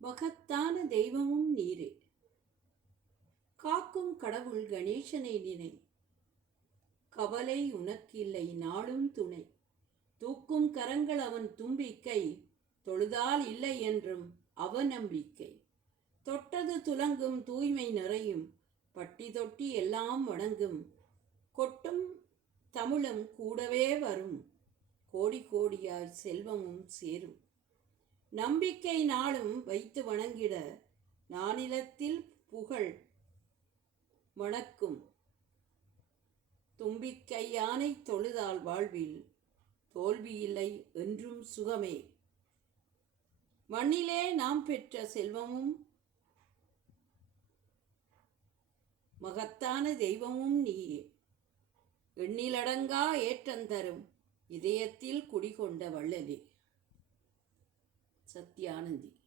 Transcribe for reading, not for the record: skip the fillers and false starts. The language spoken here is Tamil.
மகத்தான தெய்வமும் நீரே. காக்கும் கடவுள் கணேசனை நினை. கவலை உனக்கில்லை நாளும் துணை. தூக்கும் கரங்கள் அவன் தும்பிக்கை. தொழுதால் இல்லை என்றும் அவநம்பிக்கை. தொட்டது துலங்கும் தூய்மை நிறையும். பட்டி தொட்டி எல்லாம் வணங்கும். கொட்டும் தமிழும் கூடவே வரும். கோடி கோடியாய் செல்வமும் சேரும். நம்பிக்கை நாளும் வைத்து வணங்கிட நானிலத்தில் புகழ் மணக்கும். தும்பிக்கை யானை தொழுதால் வாழ்வில் தோல்வியில்லை என்றும் சுகமே. மண்ணிலே நாம் பெற்ற செல்வமும் மகத்தான தெய்வமும் நீயே. எண்ணிலடங்கா ஏற்றந்தரும் இதயத்தில் குடிகொண்ட வள்ளலே. சத்யானந்தி.